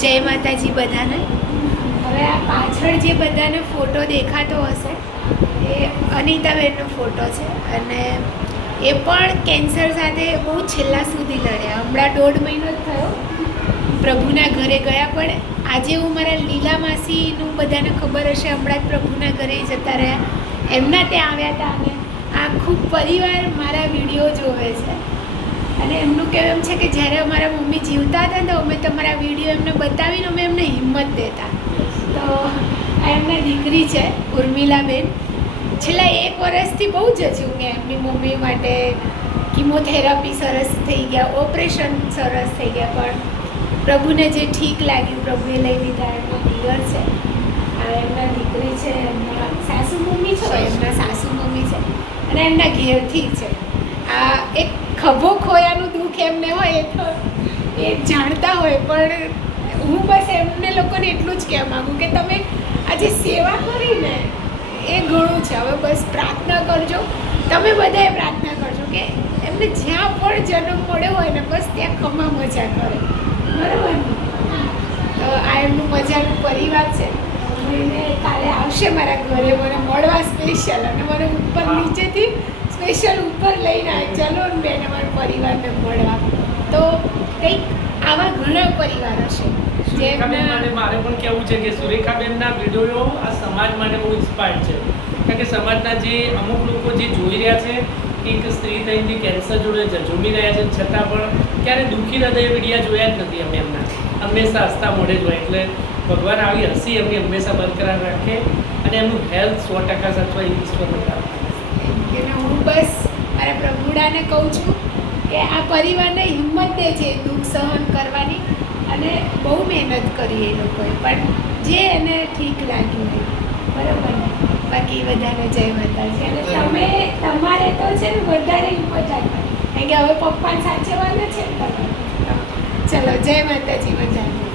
જય માતાજી બધાને. હવે આ પાછળ જે બધાને ફોટો દેખાતો હશે એ અનિતાબેનનો ફોટો છે અને એ પણ કેન્સર સાથે બહુ છેલ્લા સુધી લડ્યા. હમણાં 1.5 મહિનો જ થયો પ્રભુના ઘરે ગયા, પણ આજે હું મારા લીલા માસીનું બધાને ખબર હશે હમણાં જ પ્રભુના ઘરે જતા રહ્યા, એમના ત્યાં આવ્યા હતા અને આખું પરિવાર મારા વિડીયો જોવે છે. અને એમનું કહેવું એમ છે કે જ્યારે અમારા મમ્મી જીવતા હતા ને તો અમે તમારા વિડીયો એમને બતાવીને અમે એમને હિંમત દેતા. તો આ એમના દીકરી છે ઉર્મિલાબેન. છેલ્લા 1 વર્ષથી બહુ જ હજુ કે એમની મમ્મી માટે કિમોથેરાપી સરસ થઈ ગયા, ઓપરેશન સરસ થઈ ગયા, પણ પ્રભુને જે ઠીક લાગ્યું પ્રભુએ લઈ લીધા. એમનો દિયર છે, આ એમના દીકરી છે, એમના સાસુ મમ્મી છે, એમના સાસુ મમ્મી છે અને એમના ઘેરથી છે. આ એક ખભો ખોયાનું દુઃખ એમને હોય એ તો એ જાણતા હોય, પણ હું બસ એમને લોકોને એટલું જ કહેવા માગું કે તમે આજે સેવા કરીને એ ઘણું છે. હવે બસ પ્રાર્થના કરજો, તમે બધાએ પ્રાર્થના કરજો કે એમને જ્યાં પણ જન્મ મળ્યો હોય ને બસ ત્યાં ખમા મજા કરે, બરાબર ને? તો આ એમનું મજાનું પરિવાર છે. એને કાલે આવશે મારા ઘરે મને મળવા સ્પેશિયલ, અને મને ઉપર નીચેથી સ્પેશિયલ ઉપર લઈને આવે, ચલો ને બેન અમારા પરિવારને મળવા. તો કંઈક આવા ઘણા પરિવાર હશે મારે પણ કહેવું છે કે સુરેખાબેનના વિડીયો આ સમાજ માટે બહુ ઇન્સ્પાયર્ડ છે. કારણ કે સમાજના જે અમુક લોકો જે જોઈ રહ્યા છે કે એક સ્ત્રી થઈને કેન્સર જોડે ઝઝૂમી રહ્યા છે, છતાં પણ ક્યારે દુઃખી હૃદય વિડીયા જોયા જ નથી અમે એમના. હંમેશા હસતા મોઢે જ હોય. એટલે ભગવાન આવી હસી એમની હંમેશા બરકરાર રાખે અને એમનું હેલ્થ 100% અથવા ઈશ્વરને પ્રાપ્ત. હું બસ મારા પ્રભુડાને કહું છું કે આ પરિવારને હિંમત દે છે દુઃખ સહન કરવાની, અને બહુ મહેનત કરી એ લોકોએ, પણ જે એને ઠીક લાગ્યું હોય, બરાબર ને? બાકી બધાને જય માતાજી. અને તમે તમારે તો છે ને વધારે હિંમત રાખવાની, કારણ કે હવે પપ્પાને સાચવવાના છે ને તમારે. ચલો જય માતાજી બધાને.